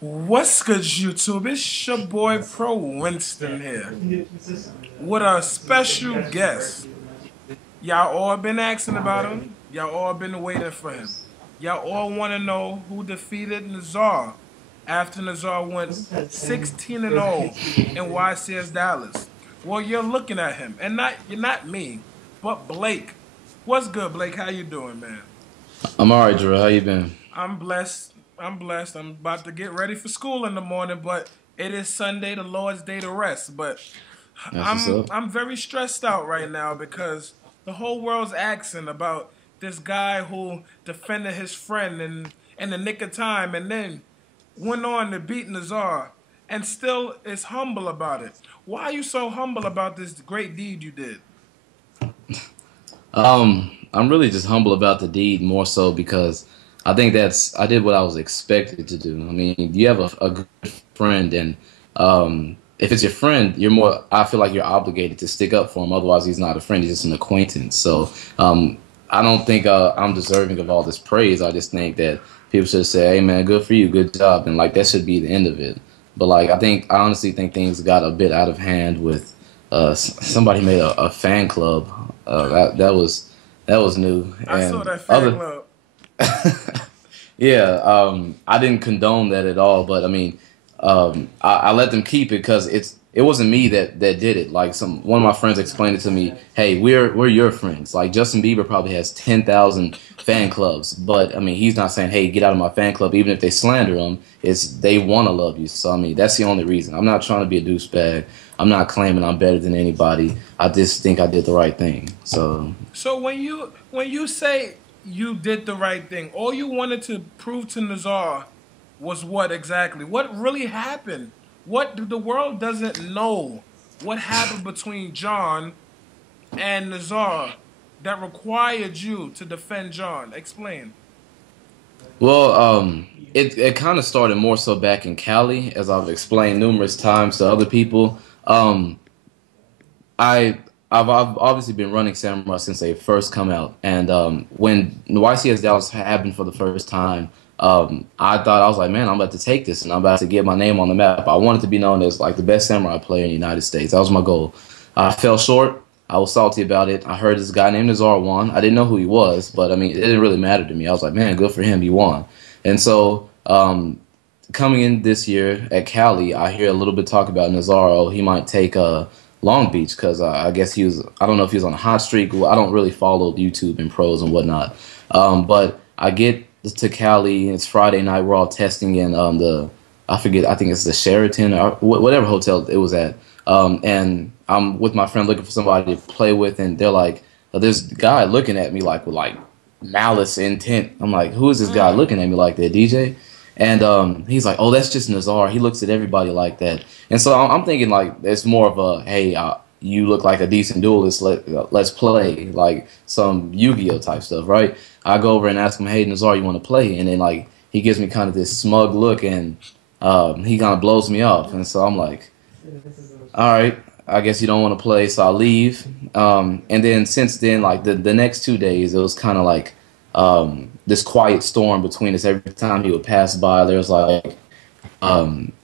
What's good, YouTube? It's your boy Pro Winston here with a special guest. Y'all all been asking about him. Y'all all been waiting for him. Y'all all want to know who defeated Nizar after Nizar went 16 and 0 in YCS Dallas. Well, you're looking at him, and you're not me, but Blake. What's good, Blake? How you doing, man? I'm all right, Drew. How you been? I'm blessed. I'm blessed. I'm about to get ready for school in the morning, but it is Sunday, the Lord's day to rest. But That's what's I'm up. I'm very stressed out right now because the whole world's asking about this guy who defended his friend in the nick of time and then went on to beat Nazar and still is humble about it. Why are you so humble about this great deed you did? I'm really just humble about the deed more so because I think I did what I was expected to do. I mean, you have a good friend, and if it's your friend, I feel like you're obligated to stick up for him. Otherwise, he's not a friend; he's just an acquaintance. So I don't think I'm deserving of all this praise. I just think that people should say, "Hey, man, good for you, good job," and like that should be the end of it. But like, I honestly think things got a bit out of hand with somebody made a fan club. That was new. I saw And that fan other club. yeah, I didn't condone that at all, but I mean, I let them keep it because it wasn't me that did it. Like one of my friends explained it to me. Hey, we're your friends. Like Justin Bieber probably has 10,000 fan clubs, but I mean, he's not saying, hey, get out of my fan club. Even if they slander him, it's they want to love you. So I mean, that's the only reason. I'm not trying to be a douchebag. I'm not claiming I'm better than anybody. I just think I did the right thing. So So when you say you did the right thing, all you wanted to prove to Nazar was what exactly? What really happened? What the world doesn't know? What happened between John and Nazar that required you to defend John? Explain. Well, it kind of started more so back in Cali, as I've explained numerous times to other people. Um, I I've obviously been running Samurai since they first come out, and when YCS Dallas happened for the first time, I thought I was like, man, I'm about to take this and I'm about to get my name on the map. I wanted to be known as like the best Samurai player in the United States. That was my goal. I fell short. I was salty about it. I heard this guy named Nizar won. I didn't know who he was, but I mean, it didn't really matter to me. I was like, man, good for him. He won. And so coming in this year at Cali, I hear a little bit talk about Nazaro. He might take Long Beach because I guess he was. I don't know if he was on a hot streak. I don't really follow YouTube and pros and whatnot. But I get to Cali. It's Friday night. We're all testing in the I forget. I think it's the Sheraton or whatever hotel it was at. And I'm with my friend looking for somebody to play with, and they're like, "There's a guy looking at me like with like malice intent." I'm like, "Who is this guy looking at me like that, DJ?" And he's like, "Oh, that's just Nazar. He looks at everybody like that." And so I'm thinking like it's more of a, "Hey, you look like a decent duelist. Let's play like some Yu-Gi-Oh type stuff, right?" I go over and ask him, "Hey, Nazar, you want to play?" And then like he gives me kind of this smug look, and he kind of blows me off. And so I'm like, all right, I guess you don't want to play, so I leave. And then since then, like the next 2 days, it was kind of like this quiet storm between us. Every time he would pass by, there was like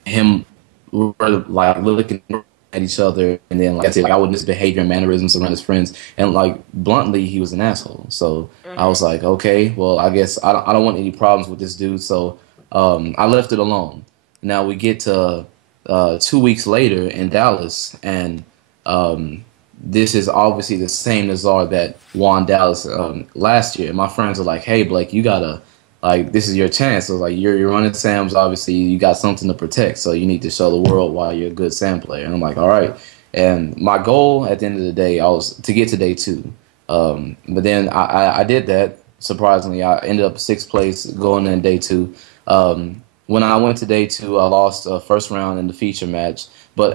him we were like looking at each other, and then like I said, like I would misbehavior and mannerisms around his friends, and like bluntly, he was an asshole. So I was like, okay, well, I guess I don't want any problems with this dude. So I left it alone. Now we get to 2 weeks later in Dallas, and this is obviously the same Nazar that won Dallas last year. My friends are like, "Hey, Blake, you gotta like this is your chance." So like you're running Sam's, obviously you got something to protect, so you need to show the world why you're a good Sam player. And I'm like, all right. And my goal at the end of the day, I was to get to day two. But then I did that. Surprisingly, I ended up sixth place going in day two. When I went to day two, I lost first round in the feature match.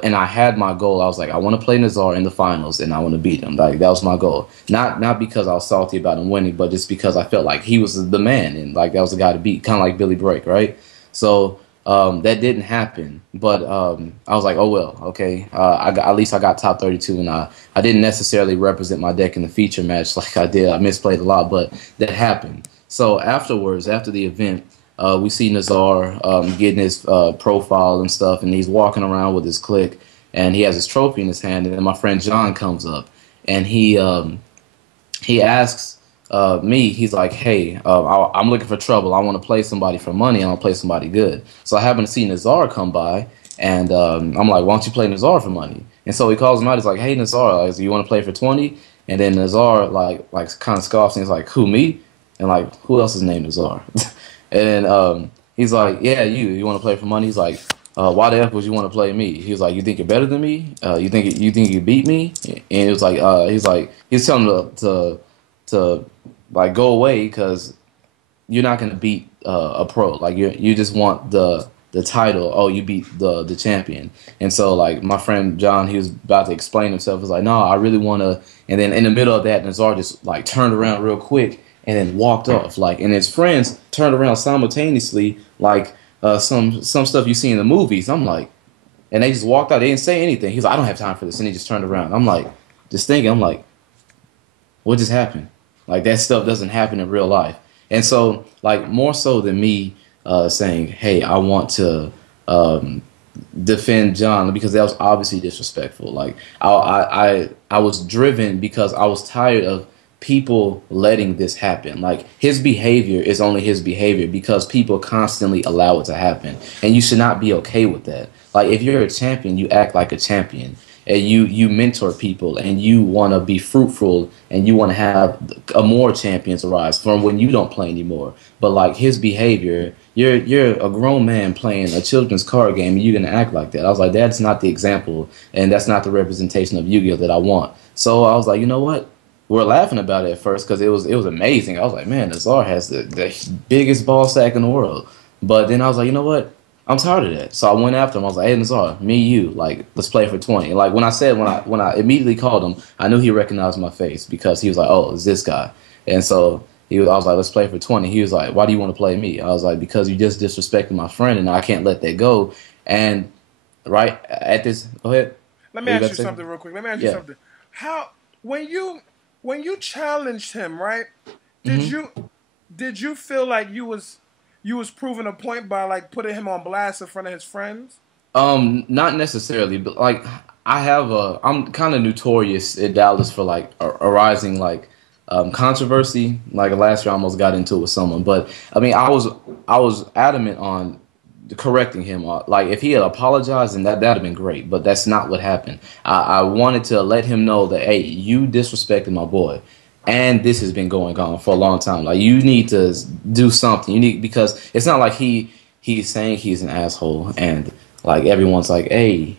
And I had my goal. I was like, I want to play Nazar in the finals, and I want to beat him. Like that was my goal. Not because I was salty about him winning, but just because I felt like he was the man, and like that was the guy to beat, kind of like Billy Brake, right? So that didn't happen. But I was like, oh well, okay. At least I got top 32, and I didn't necessarily represent my deck in the feature match like I did. I misplayed a lot, but that happened. So afterwards, after the event, we see Nizar getting his profile and stuff, and he's walking around with his clique, and he has his trophy in his hand, and then my friend John comes up, and he asks me, he's like, hey, I'm looking for trouble. I want to play somebody for money. I want to play somebody good. So I happen to see Nizar come by, and I'm like, why don't you play Nizar for money? And so he calls him out. He's like, hey, Nizar, like, you want to play for 20? And then Nizar, like kind of scoffs, and he's like, who, me? And like, who else's name is Nizar? And then he's like, yeah, you want to play for money? He's like, why the F would you want to play me? He was like, you think you're better than me? You think you beat me? And it was like, he's telling him to like go away because you're not gonna beat a pro. Like you just want the title. Oh, you beat the champion. And so like my friend John, he was about to explain himself. He was like, no, I really want to. And then in the middle of that, Nazar just like turned around real quick and then walked off. Like, and his friends turned around simultaneously, like some stuff you see in the movies. I'm like, and they just walked out. They didn't say anything. He's like, I don't have time for this, and he just turned around. I'm like, just thinking. I'm like, what just happened? Like that stuff doesn't happen in real life. And so, like more so than me saying, "Hey, I want to defend John," because that was obviously disrespectful. Like I was driven because I was tired of people letting this happen. Like his behavior is only his behavior because people constantly allow it to happen, and you should not be okay with that. Like if you're a champion, you act like a champion, and you mentor people, and you want to be fruitful, and you want to have more champions arise from when you don't play anymore. But like his behavior, you're a grown man playing a children's card game, and you're gonna act like that. I was like, that's not the example, and that's not the representation of Yu-Gi-Oh that I want. So I was like, you know what? We're laughing about it at first because it was amazing. I was like, man, Nazar has the biggest ball sack in the world. But then I was like, you know what? I'm tired of that. So I went after him. I was like, hey, Nazar, me, you, like, let's play for 20. And like when I immediately called him, I knew he recognized my face because he was like, oh, it's this guy. And so I was like, let's play for 20. He was like, why do you want to play me? I was like, because you just disrespected my friend, and I can't let that go. And right at this, go ahead. Let me ask you something real quick. Let me ask you something. How when you challenged him, right? Did you feel like you was proving a point by like putting him on blast in front of his friends? Not necessarily, but like I'm kind of notorious in Dallas for like arising like controversy. Like last year, I almost got into it with someone, but I mean, I was adamant on correcting him. Like if he had apologized, then that'd have been great. But that's not what happened. I wanted to let him know that hey, you disrespected my boy, and this has been going on for a long time. Like you need to do something. You need because it's not like he's saying he's an asshole and like everyone's like hey.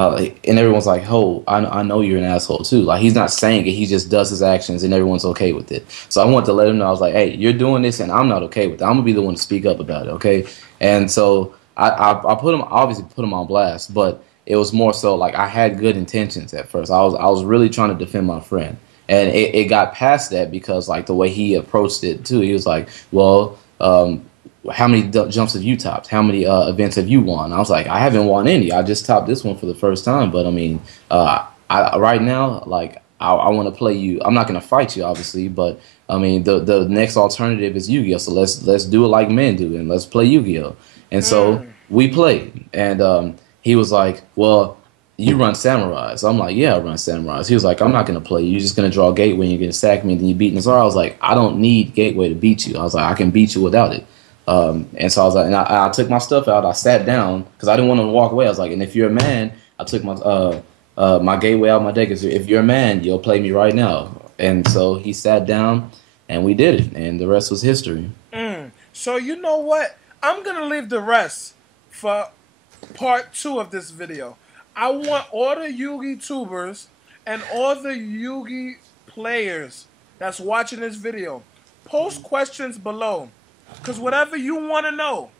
And everyone's like, "Oh, I know you're an asshole too." Like he's not saying it; he just does his actions, and everyone's okay with it. So I wanted to let him know. I was like, "Hey, you're doing this, and I'm not okay with it. I'm gonna be the one to speak up about it." Okay, and so I obviously put him on blast, but it was more so like I had good intentions at first. I was really trying to defend my friend, and it got past that because like the way he approached it too. He was like, "Well." How many jumps have you topped? How many events have you won? I was like, I haven't won any. I just topped this one for the first time. But I mean, right now, like, I want to play you. I'm not going to fight you, obviously, but I mean, the next alternative is Yu-Gi-Oh. So let's do it like men do, and let's play Yu-Gi-Oh. And so we played, and he was like, well. You run samurais. So I'm like, yeah, I run samurais. He was like, I'm not going to play you. You're just going to draw gateway and you're going to sack me and then you beat Nazar. I was like, I don't need gateway to beat you. I was like, I can beat you without it. And so I was like, and I took my stuff out. I sat down because I didn't want to walk away. I was like, and if you're a man, I took my gateway out of my deck. If you're a man, you'll play me right now. And so he sat down and we did it. And the rest was history. So you know what? I'm going to leave the rest for part 2 of this video. I want all the Yu-Gi tubers and all the Yu-Gi players that's watching this video, post questions below. Because whatever you want to know,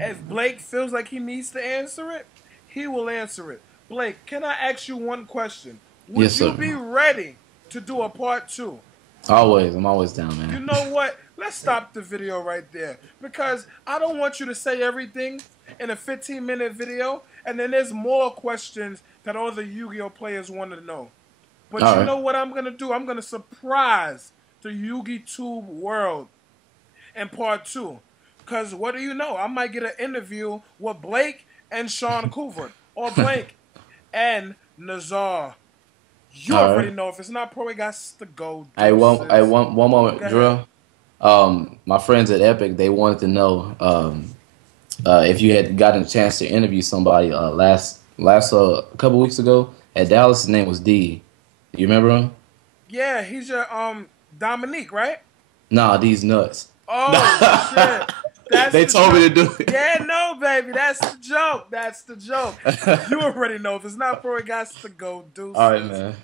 if Blake feels like he needs to answer it, he will answer it. Blake, can I ask you one question? Would Yes, sir. you be ready to do a part 2? Always. I'm always down, man. You know what? Let's stop the video right there. Because I don't want you to say everything in a 15-minute video. And then there's more questions that all the Yu-Gi-Oh players want to know. But you know what I'm going to do? I'm going to surprise the Yu-Gi Tube world in part 2. Cause what do you know? I might get an interview with Blake and Sean Coover, or Blake and Nizar. You All already right. know if it's not pro, it got to go I deuces. want one more Go ahead. drill. My friends at Epic, they wanted to know if you had gotten a chance to interview somebody last couple weeks ago at Dallas. His name was D. You remember him? Yeah, he's your Dominique, right? Nah, these nuts. Oh shit. That's They the told me joke. to do it. Yeah, no, baby. That's the joke. That's the joke. You already know if it's not pro, it got to go All right, deuces. man.